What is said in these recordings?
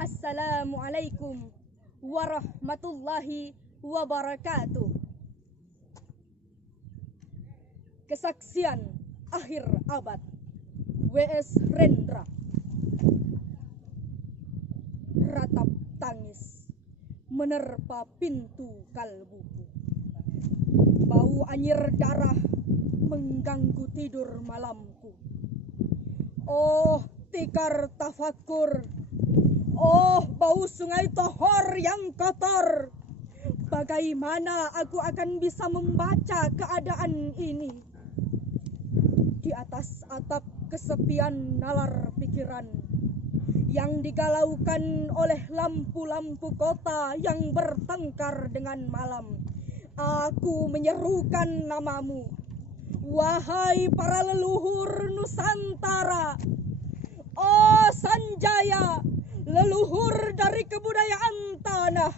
Assalamualaikum warahmatullahi wabarakatuh. Kesaksian akhir abad W.S. Rendra. Ratap tangis menerpa pintu kalbuku. Bau anyir darah mengganggu tidur malamku. Oh, tikar tafakur. Oh, bau sungai Tohor yang kotor. Bagaimana aku akan bisa membaca keadaan ini? Di atas atap kesepian nalar pikiran yang digalaukan oleh lampu-lampu kota yang bertengkar dengan malam, aku menyerukan namamu. Wahai para leluhur Nusantara, oh Sanjaya, leluhur dari kebudayaan tanah.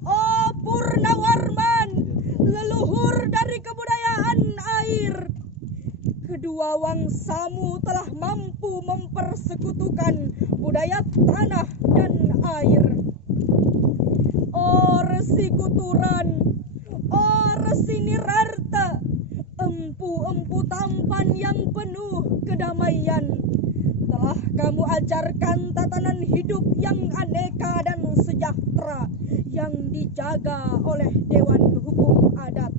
Oh Purnawarman, leluhur dari kebudayaan air. Kedua wangsamu telah mampu mempersekutukan budaya tanah dan air. Oh Resi Kuturan, oh Resi Nirarta, empu-empu tampan yang penuh kedamaian, telah kamu ajarkan tatanan hidup yang aneka dan sejahtera yang dijaga oleh Dewan Hukum Adat.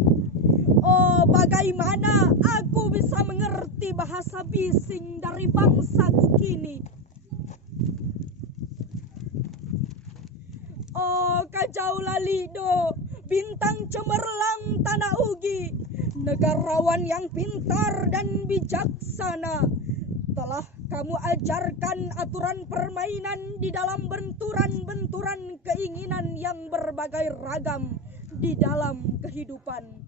Oh, bagaimana aku bisa mengerti bahasa bising dari bangsaku kini? Oh, Kajau Lalido, bintang cemerlang Tanah Ugi, negarawan yang pintar dan bijaksana, telah kamu ajarkan aturan permainan di dalam benturan-benturan keinginan yang berbagai ragam di dalam kehidupan.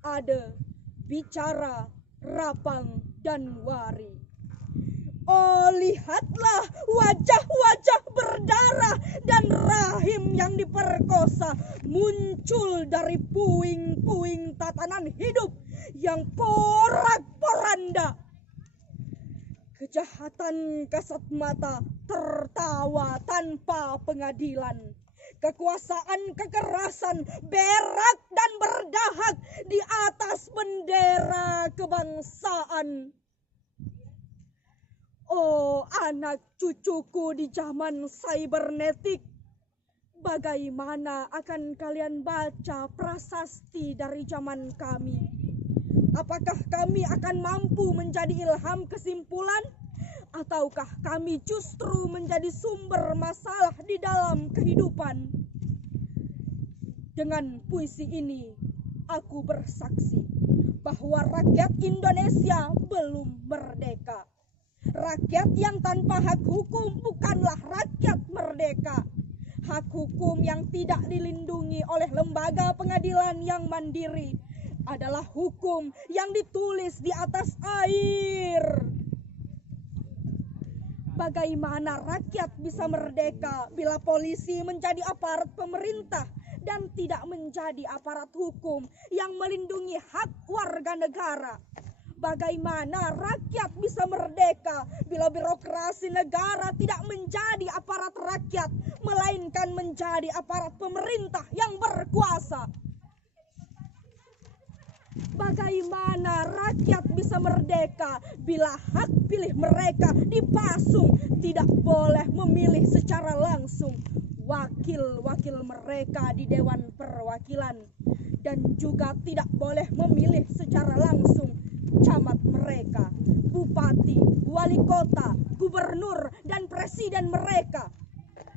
Ada, bicara, rapang, dan wari. Oh, lihatlah wajah-wajah berdarah dan rahim yang diperkosa muncul dari puing-puing tatanan hidup yang porak-poranda. Kejahatan kasat mata tertawa tanpa pengadilan. Kekuasaan kekerasan berak dan berdahak di atas bendera kebangsaan. Oh, anak cucuku di zaman cybernetik, bagaimana akan kalian baca prasasti dari zaman kami? Apakah kami akan mampu menjadi ilham kesimpulan? Ataukah kami justru menjadi sumber masalah di dalam kehidupan? Dengan puisi ini, aku bersaksi bahwa rakyat Indonesia belum merdeka. Rakyat yang tanpa hak hukum bukanlah rakyat merdeka. Hak hukum yang tidak dilindungi oleh lembaga pengadilan yang mandiri adalah hukum yang ditulis di atas air. Bagaimana rakyat bisa merdeka bila polisi menjadi aparat pemerintah dan tidak menjadi aparat hukum yang melindungi hak warga negara? Bagaimana rakyat bisa merdeka bila birokrasi negara tidak menjadi aparat rakyat, melainkan menjadi aparat pemerintah yang berkuasa? Bagaimana rakyat bisa merdeka bila hak pilih mereka dipasung, tidak boleh memilih secara langsung wakil-wakil mereka di Dewan Perwakilan, dan juga tidak boleh memilih secara langsung camat mereka, bupati, wali kota, gubernur, dan presiden mereka.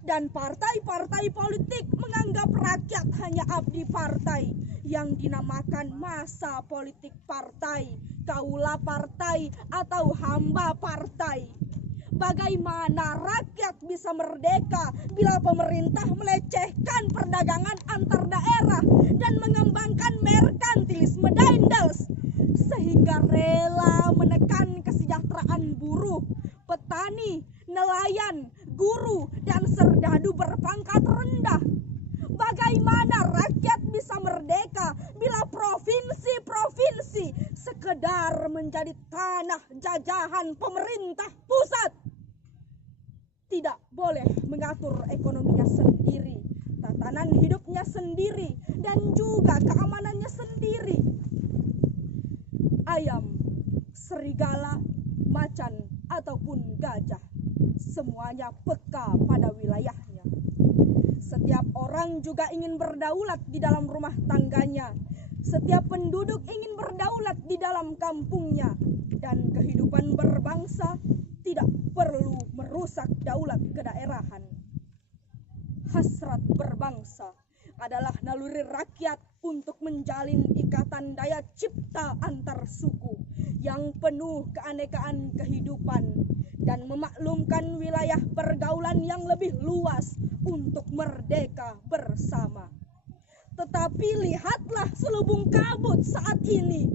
Dan partai-partai politik menganggap rakyat hanya abdi partai yang dinamakan massa politik partai, kaula partai, atau hamba partai. Bagaimana rakyat bisa merdeka bila pemerintah melecehkan perdagangan antar daerah dan mengembangkan merkantilisme Daendels, sehingga rela menekan kesejahteraan buruh, petani, nelayan, guru, dan serdadu berpangkat rendah? Bagaimana rakyat bisa merdeka bila provinsi-provinsi sekedar menjadi tanah jajahan pemerintah pusat? Tidak boleh mengatur ekonominya sendiri, tatanan hidupnya sendiri, dan juga keamanannya sendiri. Ayam, serigala, macan, ataupun gajah, semuanya peka pada wilayahnya. Setiap orang juga ingin berdaulat di dalam rumah tangganya. Setiap penduduk ingin berdaulat di dalam kampungnya. Dan kehidupan berbangsa tidak perlu merusak daulat kedaerahan. Hasrat berbangsa adalah naluri rakyat untuk menjalin ikatan daya cipta antar suku yang penuh keanekaan kehidupan dan memaklumkan wilayah pergaulan yang lebih luas untuk merdeka bersama. Tetapi lihatlah selubung kabut saat ini.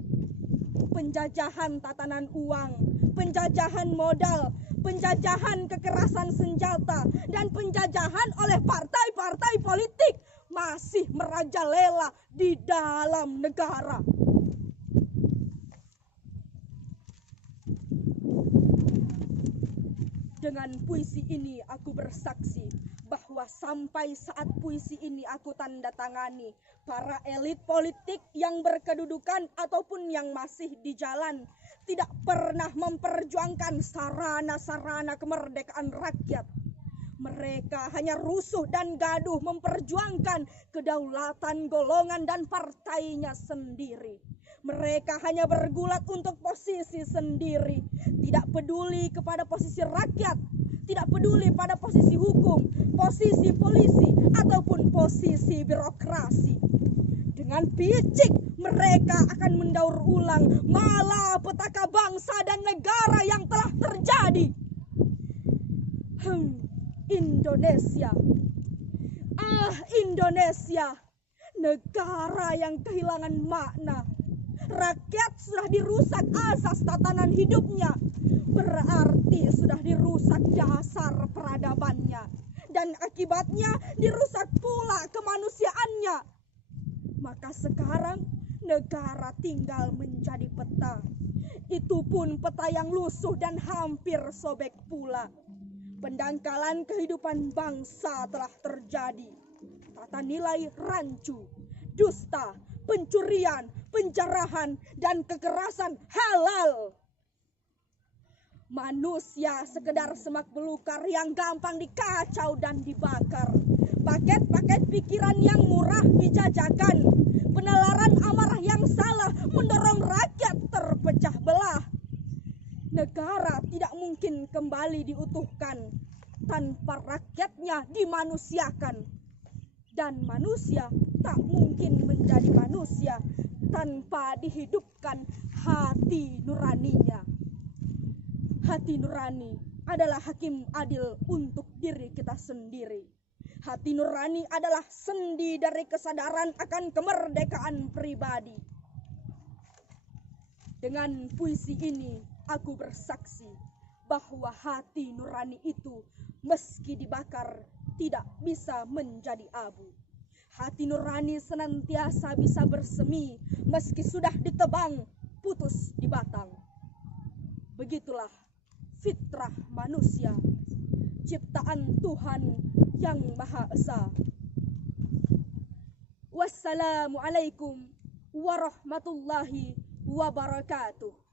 Penjajahan tatanan uang, penjajahan modal, penjajahan kekerasan senjata, dan penjajahan oleh partai-partai politik masih merajalela di dalam negara. Dengan puisi ini aku bersaksi bahwa sampai saat puisi ini aku tanda tangani, para elit politik yang berkedudukan ataupun yang masih di jalan tidak pernah memperjuangkan sarana-sarana kemerdekaan rakyat. Mereka hanya rusuh dan gaduh memperjuangkan kedaulatan golongan dan partainya sendiri. Mereka hanya bergulat untuk posisi sendiri, tidak peduli kepada posisi rakyat, tidak peduli pada posisi hukum, posisi polisi, ataupun posisi birokrasi. Dengan picik mereka akan mendaur ulang malapetaka bangsa dan negara yang telah terjadi. Indonesia. Indonesia, negara yang kehilangan makna. Rakyat sudah dirusak asas tatanan hidupnya, berarti sudah dirusak dasar peradabannya, dan akibatnya dirusak pula kemanusiaannya. Maka sekarang negara tinggal menjadi peta. Itu pun peta yang lusuh dan hampir sobek pula. Pendangkalan kehidupan bangsa telah terjadi. Tata nilai rancu, dusta, pencurian, penjarahan, dan kekerasan halal. Manusia sekedar semak belukar yang gampang dikacau dan dibakar. Paket-paket pikiran yang murah dijajakan. Penalaran amarah yang salah mendorong rakyat terpecah belah. Negara tidak mungkin kembali diutuhkan tanpa rakyatnya dimanusiakan. Dan manusia tak mungkin menjadi manusia tanpa dihidupkan hati nuraninya. Hati nurani adalah hakim adil untuk diri kita sendiri. Hati nurani adalah sendi dari kesadaran akan kemerdekaan pribadi. Dengan puisi ini aku bersaksi bahwa hati nurani itu meski dibakar tidak bisa menjadi abu. Hati nurani senantiasa bisa bersemi meski sudah ditebang putus di batang. Begitulah fitrah manusia, ciptaan Tuhan yang Maha Esa. Wassalamualaikum warahmatullahi wabarakatuh.